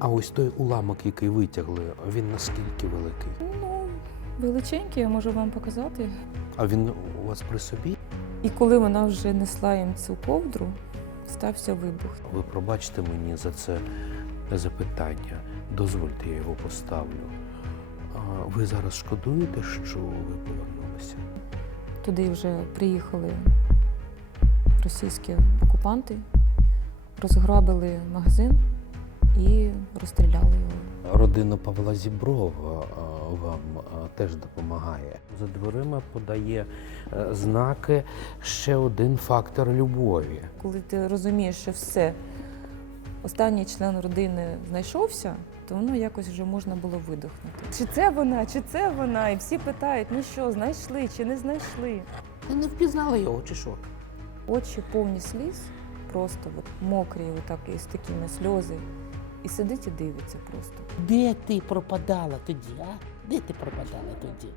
А ось той уламок, який витягли, він наскільки великий? Ну, величенький, я можу вам показати. А він у вас при собі? І коли вона вже несла їм цю ковдру, стався вибух. Ви пробачте мені за це запитання. Дозвольте, я його поставлю. А ви зараз шкодуєте, що ви повернулися? Туди вже приїхали російські окупанти, розграбили магазин і розстріляли його. Родина Павла Зіброва вам теж допомагає. За дверима подає е, знаки ще один фактор любові. Коли ти розумієш, що все, останній член родини знайшовся, то воно якось вже можна було видихнути. Чи це вона, чи це вона? І всі питають: ну що, знайшли чи не знайшли? Ви не впізнали його, чи що? Очі повні сліз, просто от, мокрі, отак, і з такими сльози. І сидить і дивиться просто. Де ти пропадала тоді, а? Де ти пропадала тоді?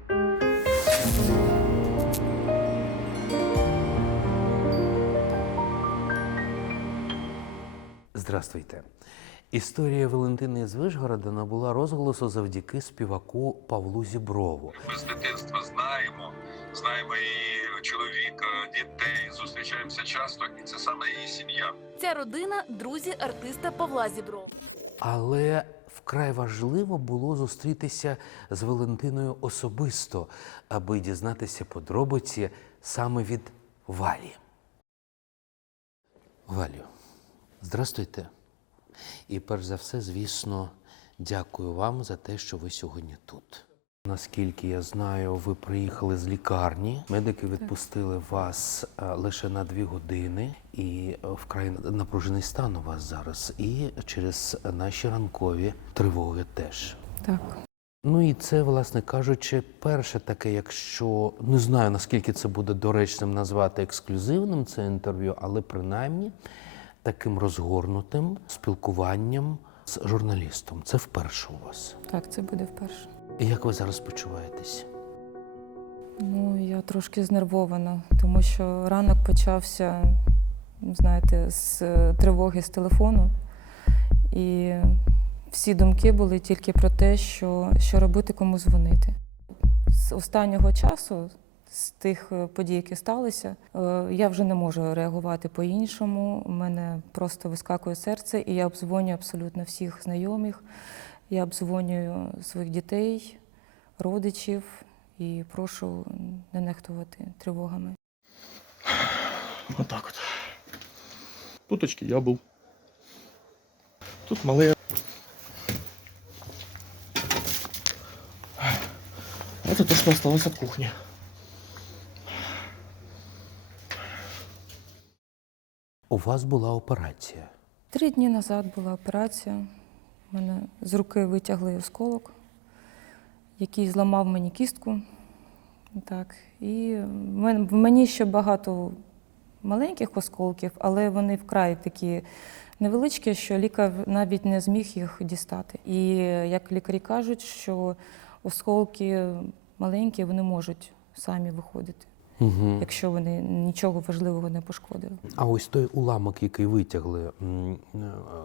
Здравствуйте. Історія Валентини з Вишгорода набула розголосу завдяки співаку Павлу Зіброву. Ми з дитинства знаємо, знаємо її чоловіка, дітей, зустрічаємося часто, і це саме її сім'я. Ця родина друзі артиста Павла Зібров. Але вкрай важливо було зустрітися з Валентиною особисто, аби дізнатися подробиці саме від Валі. Валю, здрастуйте. І перш за все, звісно, дякую вам за те, що ви сьогодні тут. Наскільки я знаю, ви приїхали з лікарні. Медики відпустили вас е, лише на дві години, і е, вкрай напружений стан у вас зараз. І через наші ранкові тривоги теж. Так. Ну і це, власне кажучи, перше таке, якщо не знаю наскільки це буде доречним назвати ексклюзивним це інтерв'ю, але принаймні таким розгорнутим спілкуванням з журналістом. Це вперше у вас. Так, це буде вперше. І Як ви зараз почуваєтесь? Ну, я трошки знервована, тому що ранок почався, знаєте, з е, тривоги з телефону. І всі думки були тільки про те, що, що робити, кому дзвонити. З останнього часу, з тих е, подій, які сталися, е, я вже не можу реагувати по-іншому. У мене просто вискакує серце, і я обдзвонюю абсолютно всіх знайомих. Я обдзвонюю своїх дітей, родичів і прошу не нехтувати тривогами. Вот так вот. Туточки я был. Тут малые. Это то, что осталось от кухни. У вас була операція. Три дні назад була операція. У мене з руки витягли осколок, який зламав мені кістку. Так. І в мені ще багато маленьких осколків, але вони вкрай такі невеличкі, що лікар навіть не зміг їх дістати. І як лікарі кажуть, що осколки маленькі, вони можуть самі виходити, Угу. якщо вони нічого важливого не пошкодили. А ось той уламок, який витягли, е,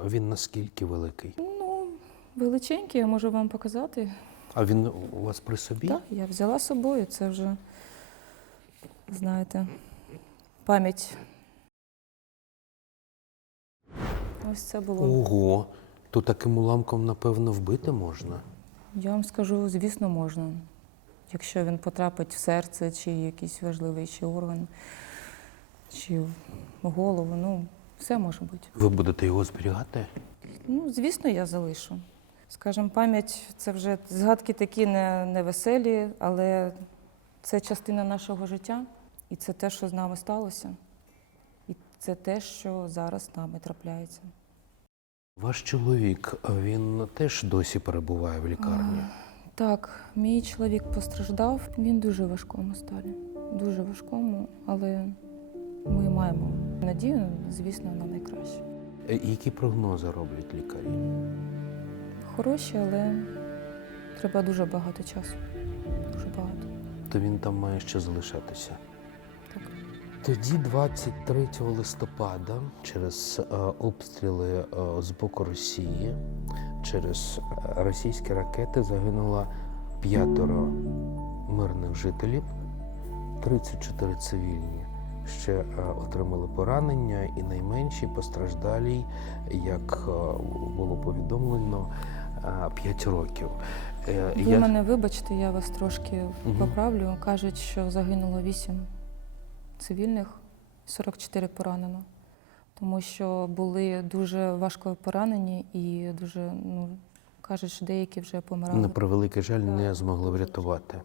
він наскільки великий? Величенький, я можу вам показати. А він у вас при собі? Так, я взяла з собою, це вже, знаєте, пам'ять. Ось це було. Ого, то таким уламком, напевно, вбити можна. Я вам скажу, звісно, можна. Якщо він потрапить в серце, чи якийсь важливий ще орган, чи в голову, ну, все може бути. Ви будете його зберігати? Ну, звісно, я залишу. Скажімо, пам'ять це вже згадки такі не, невеселі, але це частина нашого життя, і це те, що з нами сталося, і це те, що зараз з нами трапляється. Ваш чоловік, він теж досі перебуває в лікарні. Так, мій чоловік постраждав. Він дуже важкому стані, дуже важкому, але ми маємо надію, звісно, на найкраще. Е, Які прогнози роблять лікарі? Хороші, але треба дуже багато часу. Дуже багато. То він там має ще залишатися. Так. Тоді, 23 листопада, через е, обстріли е, з боку Росії, через е, російські ракети загинуло п'ятеро мирних жителів, 34 цивільні. Ще е, отримали поранення, і найменші постраждалі, як е, було повідомлено, 5 років. Е, Ви мене вибачте, я вас трошки Мгм. поправлю. Кажуть, що загинуло 8 цивільних, 44 поранено. Тому що були дуже важко поранені і дуже, ну, кажуть, що деякі вже помирали. На превеликий жаль, не змогли врятувати.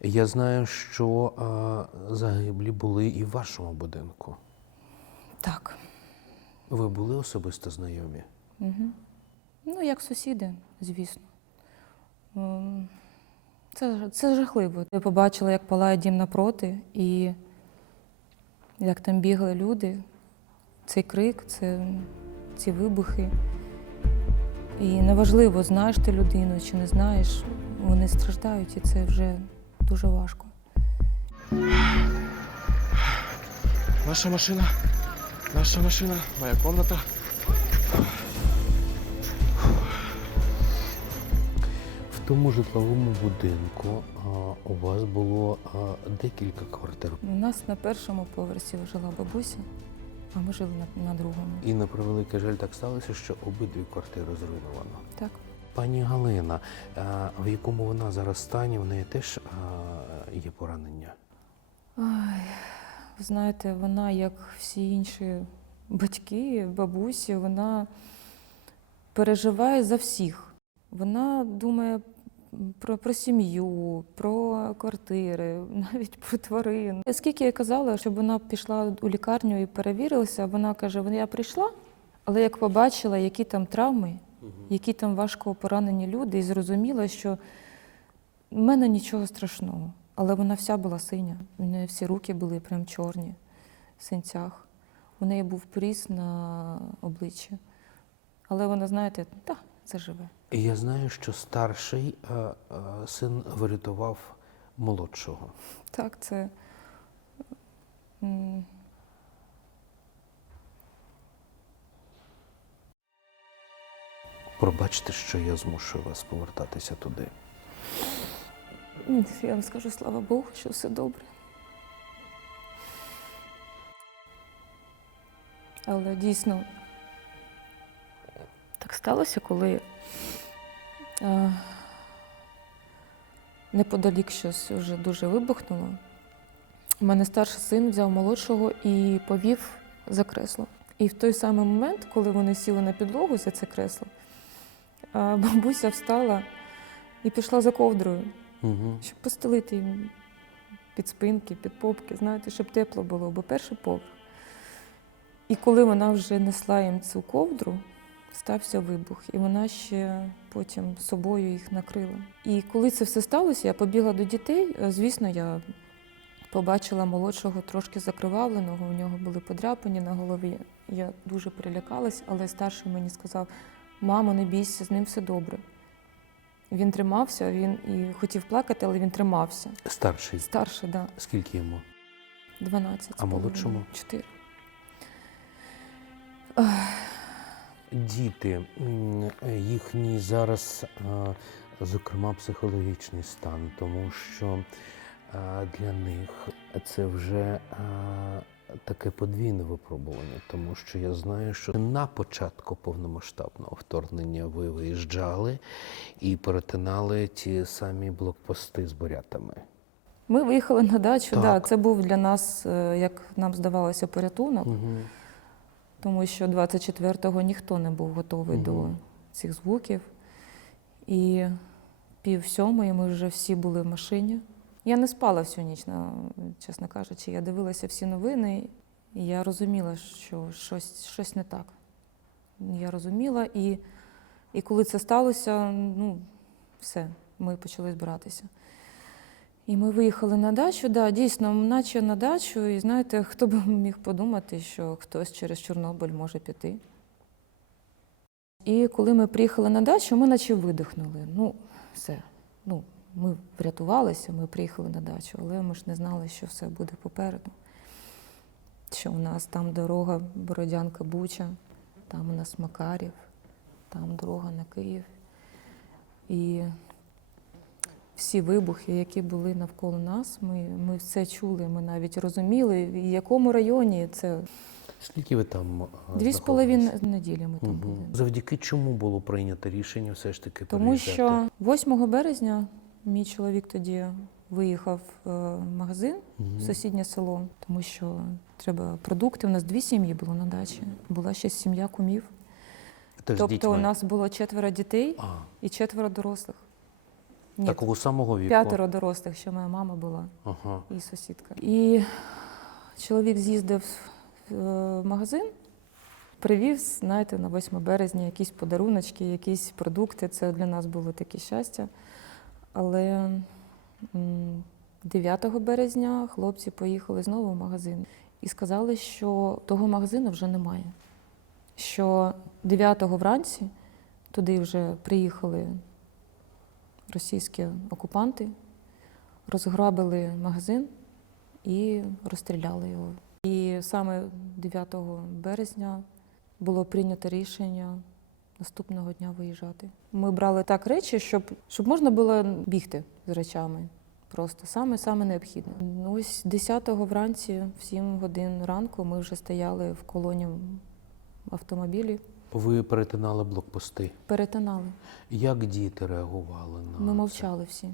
Я знаю, що а, загиблі були і в вашому будинку. Так. Ви були особисто знайомі? Угу. Ну, як сусіди, звісно. Ем, Це, це жахливо. Я побачила, як палає дім напроти, і як там бігли люди, цей крик, це, ці вибухи. І неважливо, знаєш ти людину чи не знаєш, вони страждають, і це вже дуже важко. Наша машина. Наша машина. Моя комната. Тому житловому будинку а, у вас було а, декілька квартир. У нас на першому поверсі жила бабуся, а ми жили на, на другому. І на превеликий жаль так сталося, що обидві квартири зруйновано. Так. Пані Галина, в якому вона зараз стані, в неї теж є поранення? Ви знаєте, вона, як всі інші батьки, бабусі, вона переживає за всіх. Вона думає про, про сім'ю, про квартири, навіть про тварин. Скільки я казала, щоб вона пішла у лікарню і перевірилася, вона каже: «Вон я прийшла, але як побачила, які там травми, які там важко поранені люди, і зрозуміла, що в мене нічого страшного. Але вона вся була синя. У неї всі руки були прям чорні, в синцях. У неї був поріз на обличчі. Але вона, знаєте, так, це живе. І Я знаю, що старший а, а, син врятував молодшого. Так, це. Пробачте, що я змушую вас повертатися туди. Я вам скажу, слава Богу, що все добре. Але дійсно сталося, коли е, неподалік щось вже дуже вибухнуло. У мене старший син взяв молодшого і повів за кресло. І в той самий момент, коли вони сіли на підлогу за це кресло, е, бабуся встала і пішла за ковдрою, Угу. щоб постелити їм під спинки, під попки, знаєте, щоб тепло було, бо перший поверх. І коли вона вже несла їм цю ковдру, стався вибух, і вона ще потім собою їх накрила. І коли це все сталося, я побігла до дітей. Е, Звісно, я побачила молодшого трошки закривавленого, у нього були подряпини на голові. Я дуже перелякалась, але старший мені сказав: мамо, не бійся, з ним все добре. Він тримався, він і хотів плакати, але він тримався. Старший. Старший, так, Скільки йому? да, 12. А молодшому? 4. Діти, їхній зараз, зокрема, психологічний стан, тому що для них це вже таке подвійне випробування, тому що я знаю, що на початку повномасштабного вторгнення ви виїжджали і перетинали ті самі блокпости з бурятами. Ми виїхали на дачу. Так. Да, це був для нас, е, як нам здавалося, порятунок, Угу. Тому що 24-го ніхто не був готовий до цих звуків. І пів сьомої ми вже всі були в машині. Я не спала всю ніч, на- чесно кажучи. Я дивилася всі новини, і я розуміла, що щось, щось не так. Я розуміла, і, і коли це сталося, ну, все, ми почали збиратися. І ми виїхали на дачу, да, дійсно, наче на дачу, і знаєте, хто б міг подумати, що хтось через Чорнобиль може піти. І коли ми приїхали на дачу, ми наче видихнули. Ну, все. Ну, ми врятувалися, ми приїхали на дачу, але ми ж не знали, що все буде попереду. Що у нас там дорога, Бородянка, Буча, там у нас Макарів, там дорога на Київ. І всі вибухи, які були навколо нас, ми, ми все чули, ми навіть розуміли, в якому районі це Скільки ви там? дві з половиною неділі ми там Мгм. були. Завдяки чому було прийнято рішення все ж таки Тому переїжджати? що 8 березня мій чоловік тоді виїхав е, в магазин Мгм. в сусіднє село, тому що треба продукти. У нас дві сім'ї було на дачі. Була ще сім'я кумів. Теж тобто дітьми? у нас було четверо дітей А, і четверо дорослих. Ні, такого самого віку? п'ятеро дорослих, що моя мама була Ага. і сусідка. І чоловік з'їздив в е, магазин, привіз, знаєте, на 8 березня якісь подаруночки, якісь продукти. Це для нас було таке щастя. Але 9 березня хлопці поїхали знову в магазин і сказали, що того магазину вже немає. Що 9 вранці туди вже приїхали російські окупанти, розграбили магазин і розстріляли його. І саме 9 березня було прийнято рішення наступного дня виїжджати. Ми брали так речі, щоб, щоб можна було бігти з речами. Просто саме саме необхідне. Ну, ось 10-го вранці, в 7 годин ранку, ми вже стояли в колоні автомобілі, Ви перетинали блокпости. перетинали. Як діти реагували на Ми це? мовчали всі.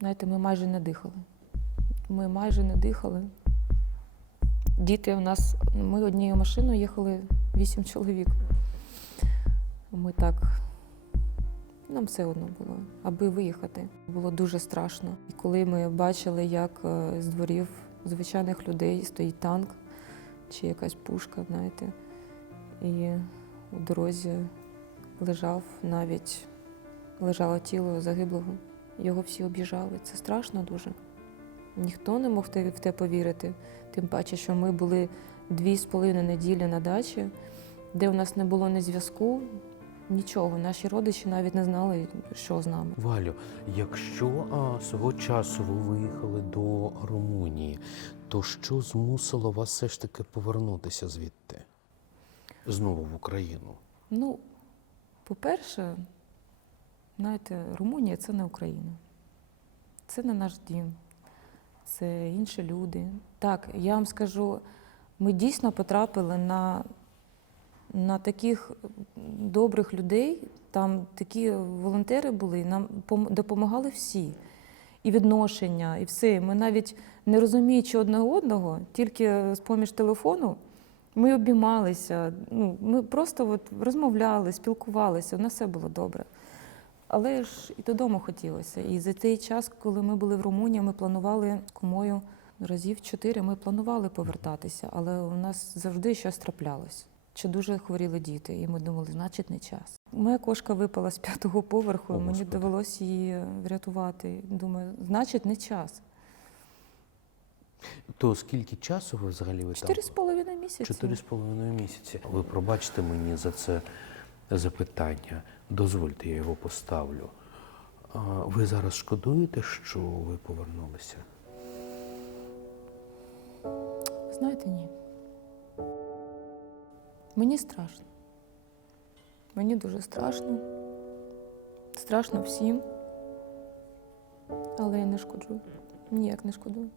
Знаєте, ми майже не дихали. Ми майже не дихали. Діти у нас, ми однією машиною їхали вісім чоловік. Ми так, нам все одно було, аби виїхати. Було дуже страшно. І коли ми бачили, як е, з дворів звичайних людей стоїть танк чи якась пушка, знаєте, і у дорозі лежав навіть лежало тіло загиблого. Його всі об'їжджали. Це страшно дуже. Ніхто не мог в те повірити. Тим паче, що ми були дві з половиною неділі на дачі, де у нас не було ні зв'язку, нічого. Наші родичі навіть не знали, що з нами. Валю, якщо а, свого часу ви виїхали до Румунії, то що змусило вас все ж таки повернутися звідти? Знову в Україну? Ну, по-перше, знаєте, Румунія це не Україна. Це не наш дім, це інші люди. Так, я вам скажу, ми дійсно потрапили на, на таких добрих людей. Там такі волонтери були, нам допомагали всі. І відношення, і все. Ми навіть не розуміючи одне одного, тільки з-поміж телефону, ми обіймалися, ну, ми просто от розмовляли, спілкувалися, у нас все було добре. Але ж і додому хотілося. І за той час, коли ми були в Румунії, ми планували з кумою разів чотири, ми планували повертатися, але у нас завжди щось траплялось. Чи дуже хворіли діти, і ми думали, значить, не час. Моя кошка випала з п'ятого поверху, О, мені довелося її врятувати. Думаю, значить, не час. То скільки часу ви взагалі ви Чотири з там? половиною місяці. Чотири з половиною місяці. Ви пробачте мені за це запитання. Дозвольте, я його поставлю. А, Ви зараз шкодуєте, що ви повернулися? Знаєте, ні. Мені страшно. Мені дуже страшно. Страшно всім. Але я не шкоджую. Ніяк не шкодую.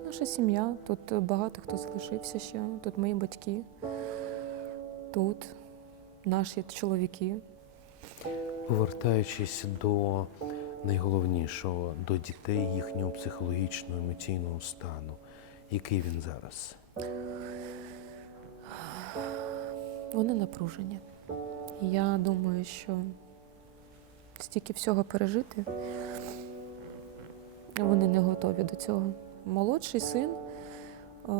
Тут наша сім'я, тут багато хто залишився ще, тут мої батьки, тут наші чоловіки. Повертаючись до найголовнішого, до дітей, їхнього психологічного емоційного стану, який він зараз? Вони напружені. Я думаю, що стільки всього пережити, вони не готові до цього. Молодший син, е,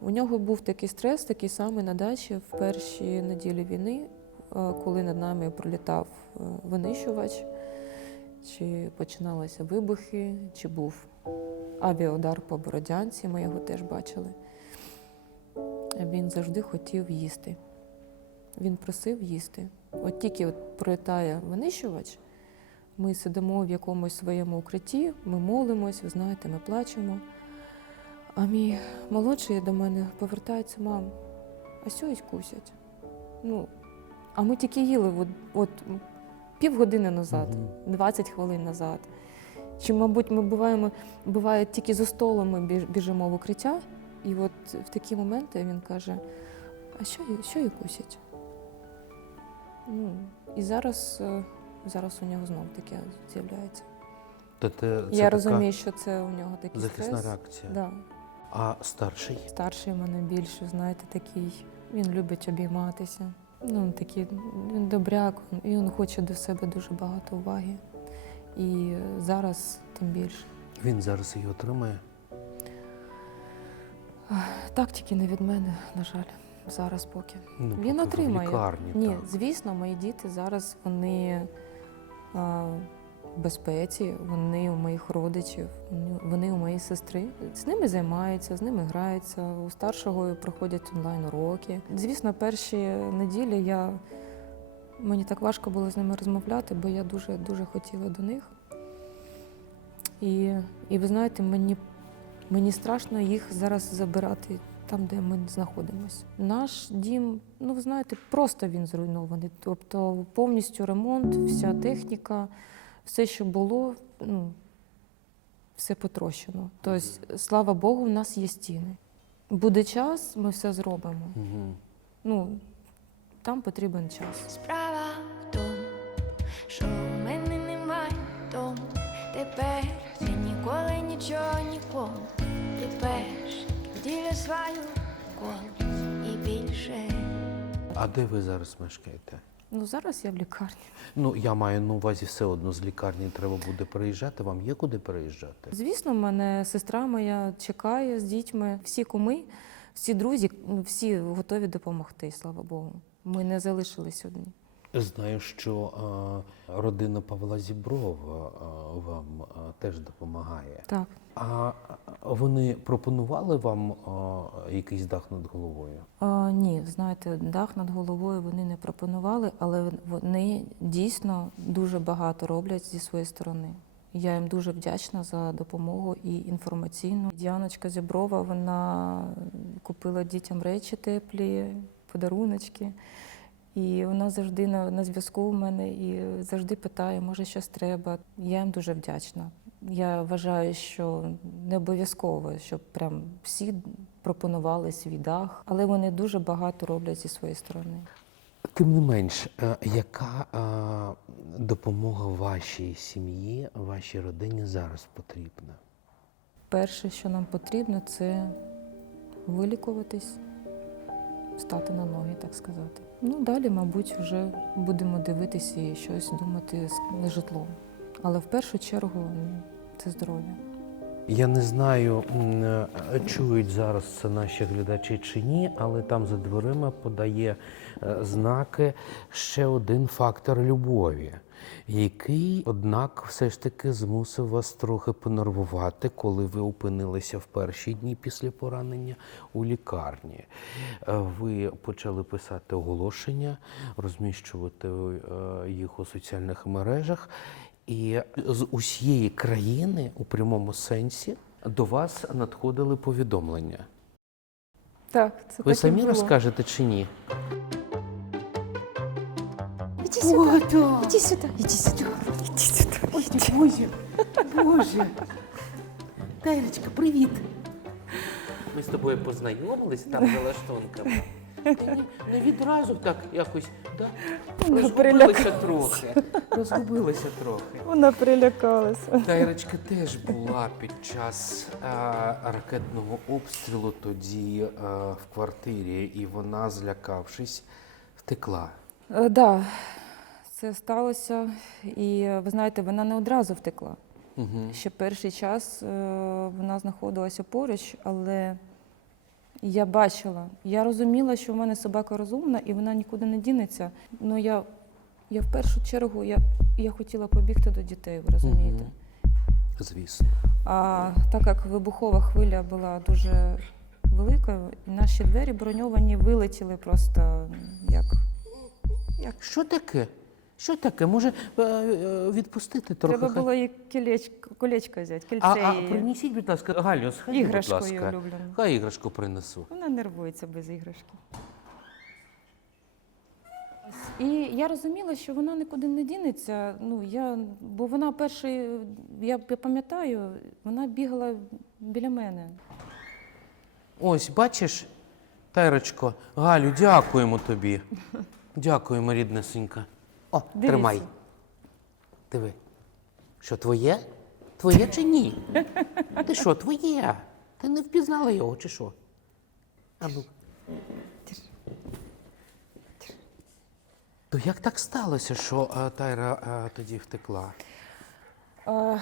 у нього був такий стрес, такий самий на дачі в перші неділі війни, е, коли над нами пролітав е, винищувач, чи починалися вибухи, чи був авіаудар по Бородянці, ми його теж бачили. Він завжди хотів їсти. Він просив їсти. От тільки от пролітає винищувач, ми сидимо в якомусь своєму укритті, ми молимось, ви знаєте, ми плачемо. А мій молодший до мене повертається, мам, а сьогодні кусять. Ну, а ми тільки їли от, от півгодини назад, Мгм. 20 хвилин назад. Чи, мабуть, ми буваємо, буває, тільки за столом ми біжимо в укриття, і от в такі моменти він каже: а що, що її кусять? Ну, і зараз, е, зараз у нього знов таке з'являється. То те- це Я така розумію, що це у нього такий захисна стрес. реакція. Да. А старший? Старший в мене більше, знаєте, такий. Він любить обійматися. Ну, такий, він добряк, і він хоче до себе дуже багато уваги. І зараз тим більше. Він зараз її отримає. Так тільки не від мене, на жаль, зараз поки. Ну, Він отримає. В лікарні, Ні, так. звісно, мої діти зараз вони а, безпеці, вони у моїх родичів, вони- вони у моєї сестри. З ними займаються, з ними граються. У старшого проходять онлайн уроки. Звісно, перші неділі я мені так важко було з ними розмовляти, бо я дуже дуже хотіла до них. І, і ви знаєте, мені, мені страшно їх зараз забирати там, де ми знаходимося. Наш дім, ну ви знаєте, просто він зруйнований. Тобто повністю ремонт, вся техніка, все, що було, ну, все потрощено. Тобто, слава Богу, в нас є стіни. Буде час, ми все зробимо. Ну, там потрібен час. Справа в тому, що в мене немає дому. Тепер я ніколи нічого нікому. Тепер вділя свою коло і більше. А де ви зараз мешкаєте? Ну, зараз я в лікарні. Ну, я маю на увазі все одно з лікарні треба буде переїжджати. Вам є куди переїжджати? Звісно, мене сестра моя чекає з дітьми. Всі куми, всі друзі, всі готові допомогти, слава Богу. Ми не залишились одні. Знаю, що а, родина Павла Зіброва а, вам а, теж допомагає. Так. А вони пропонували вам а, якийсь дах над головою? А, ні, знаєте, дах над головою вони не пропонували, але вони дійсно дуже багато роблять зі своєї сторони. Я їм дуже вдячна за допомогу і інформаційну. Діаночка Зіброва вона купила дітям речі теплі, подаруночки. І вона завжди на, на зв'язку у мене і завжди питає, може, щось треба. Я їм дуже вдячна. Я вважаю, що не обов'язково, щоб прям всі пропонували свій дах, але вони дуже багато роблять зі своєї сторони. Тим не менш, е, яка е, допомога вашій сім'ї, вашій родині зараз потрібна? Перше, що нам потрібно, це вилікуватись, стати на ноги, так сказати. Ну, далі, мабуть, вже будемо дивитися і щось думати з з житлом. Але в першу чергу це здоров'я. Я не знаю, е, чують зараз це наші глядачі чи ні, але там за дверима подає е, знаки ще один фактор любові, який, однак, все ж таки змусив вас трохи понервувати, коли ви опинилися в перші дні після поранення у лікарні. Е, Ви почали писати оголошення, розміщувати їх у соціальних мережах. І з усієї країни у прямому сенсі до вас надходили повідомлення. Так, це Ви так і самі було. розкажете чи ні? Іди сюди, Іди сюди, іди сюди, іди сюди. Боже, Боже. Тайлечка, привіт. Ми з тобою познайомились там за лаштунками. Не відразу так якось да? Вона розгубилися трохи. Розгубилися трохи. Вона прилякалася. Тайрочка теж була під час е, ракетного обстрілу тоді е, в квартирі, і вона, злякавшись, втекла. Так, Е, да, це сталося. І ви знаєте, вона не одразу втекла. Угу. Ще перший час е, вона знаходилася поруч, але я бачила, я розуміла, що в мене собака розумна і вона нікуди не дінеться. Ну я, я в першу чергу я, я хотіла побігти до дітей, ви розумієте? Звісно. А так як вибухова хвиля була дуже великою, наші двері броньовані вилетіли просто як. як Що таке? Що таке? Може е, е, відпустити трохи? Треба було їй колечко, колечко взяти, кільце А, а принесіть, будь ласка, Галю, сходи, будь ласка. улюбленою. Хай іграшку принесу. Вона нервується без іграшки. І я розуміла, що вона нікуди не дінеться. Ну, я, бо вона перший, я я пам'ятаю, вона бігала біля мене. Ось, бачиш, Тайрочко, Галю, дякуємо тобі. Дякуємо, ріднесенька. О, Дивіться. тримай. Диви. Що, твоє? Твоє чи ні? Ти що, твоє? Ти не впізнала його, чи що? А ну. То як так сталося, що е, Тайра е, тоді втекла? А,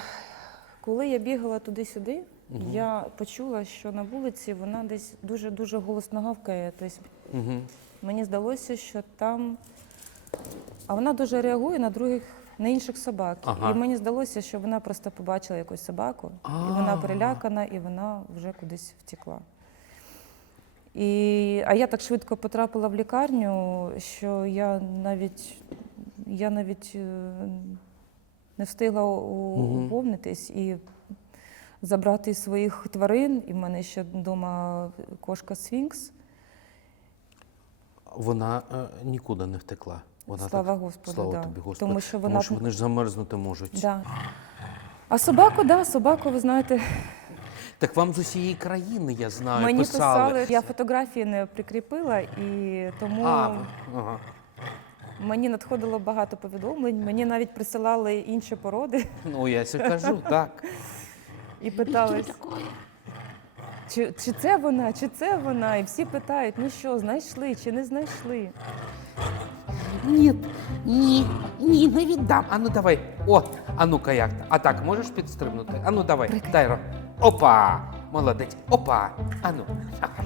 коли я бігала туди-сюди, я почула, що на вулиці вона десь дуже-дуже голосно гавкає. Тобто Угу. мені здалося, що там. А вона дуже реагує на других, на інших собак. Ага. І мені здалося, що вона просто побачила якусь собаку, і вона перелякана, і вона вже кудись втекла. І, а я так швидко потрапила в лікарню, що я навіть, я навіть е, не встигла уповнитись і забрати своїх тварин. І в мене ще вдома кошка Сфінкс. Вона е, нікуди не втекла. Вона Слава так, Господу, Слава да. тобі, Господи. Тому що вона Тому що вони ж замерзнути можуть. Да. А собаку, да, собаку, ви знаєте, Так вам з усієї країни, я знаю, мені писали. писали, я фотографії не прикріпила, і тому А, ага. мені надходило багато повідомлень. Мені навіть присилали інші породи Ну, я це кажу, так. і питали, чи, чи це вона, чи це вона? І всі питають, ну що, знайшли чи не знайшли. Ні, ні, ні, не віддам. Ану давай. О, а ну-ка як? А так, можеш підстрибнути? Ану давай. Тайро. Опа! Молодець. Опа! Ану. Ай.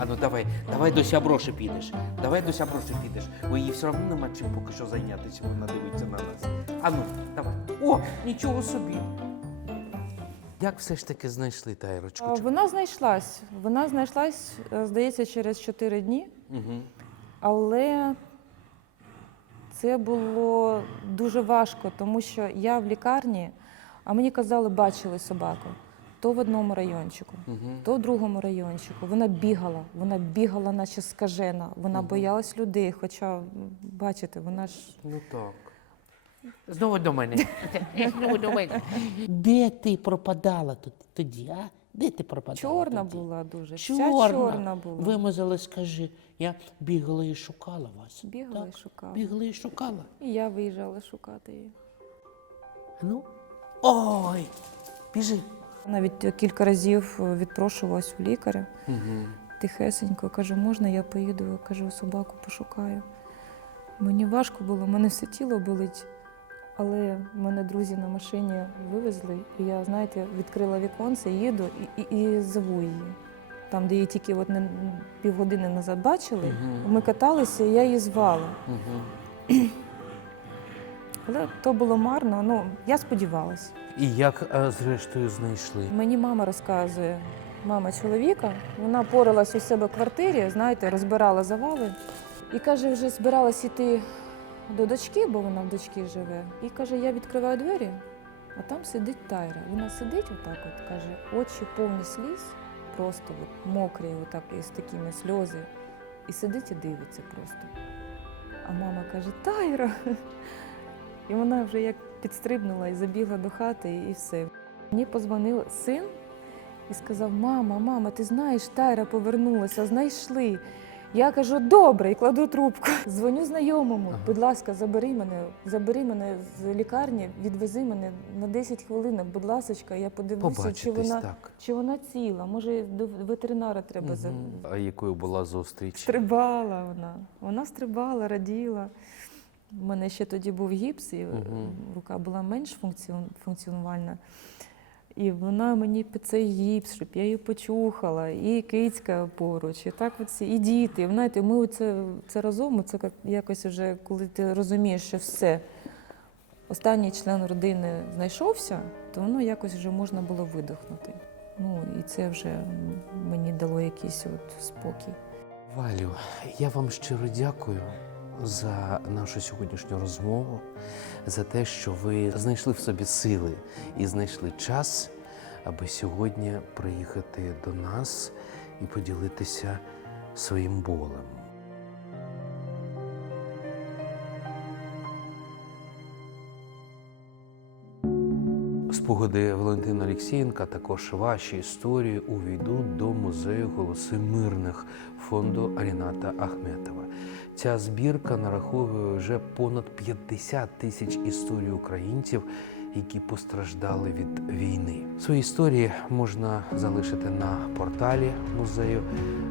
Ану, давай, давай до сяброші підеш. Давай до сяброші підеш. Бо їй все одно нема чим поки що зайнятися, вона дивиться на нас. Ану, давай. О, нічого собі. Як все ж таки знайшли Тайрочку? Вона знайшлась. Вона знайшлась, е, здається, через 4 дні. Угу. Але це було дуже важко, тому що я в лікарні, а мені казали, бачили собаку. То в одному райончику, то в другому райончику. Вона бігала, вона бігала, наче скажена. Вона боялась людей. Хоча, бачите, вона ж Ну так. Знову до мене. Знову до мене. Де ти пропадала тут тоді, а? Де ти пропадала? чорна тоді? була дуже. Чорна. Вся чорна була. Вимазала, скажи, я бігала і шукала вас. Бігала Так, і шукала. Бігала і шукала. І я виїжджала шукати її. Ну. Ой, біжи. Навіть кілька разів відпрошувалась у лікаря. Угу. тихесенько, кажу, можна я поїду, кажу, собаку пошукаю. Мені важко було, мене все тіло болить, але мене друзі на машині вивезли, і я, знаєте, відкрила віконце, їду і, і, і зову її. Там, де її тільки от не, півгодини назад бачили, Мгм. ми каталися, і я її звала. Угу. Але то було марно, ну, я сподівалася. І як е, зрештою знайшли? Мені мама розказує, мама чоловіка, вона поралась у себе в квартирі, знаєте, розбирала завали. І каже, вже збиралась іти до дочки, бо вона в дочки живе. І каже, я відкриваю двері, а там сидить Тайра. Вона сидить отак, от каже, очі повні сліз, просто от, мокрі, отак, і з такими сльози. І сидить і дивиться просто. А мама каже, Тайра. І вона вже як підстрибнула і забігла до хати, і все. Мені позвонив син і сказав: Мама, мама, ти знаєш, Тайра повернулася, знайшли. Я кажу, добре, і кладу трубку. Дзвоню знайомому. Ага. Будь ласка, забери мене, забери мене з лікарні, відвези мене на 10 хвилин, будь ласка, я подивлюся, чи вона, так. чи вона ціла. Може, до ветеринара треба за- А якою була зустріч? Стрибала вона. Вона стрибала, раділа. У мене ще тоді був гіпс, і Мгм. рука була менш функціон- функціонувальна. І вона мені під цей гіпс, щоб я її почухала, і кицька поруч, і так всі, і діти. Знаєте, ми оце, це разом, це як- якось вже, коли ти розумієш, що все, останній член родини знайшовся, то воно якось вже можна було видихнути. Ну, і це вже мені дало якийсь от спокій. Валю, я вам щиро дякую за нашу сьогоднішню розмову, за те, що ви знайшли в собі сили і знайшли час, аби сьогодні приїхати до нас і поділитися своїм болем. Спогади Валентина Олексієнка, також ваші історії увійдуть до музею голоси мирних фонду Аріната Ахметова. Ця збірка нараховує вже понад 50 тисяч історій українців, які постраждали від війни. Свої історії можна залишити на порталі музею,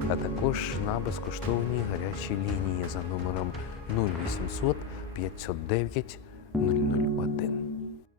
а також на безкоштовній гарячій лінії за номером 0800 509 00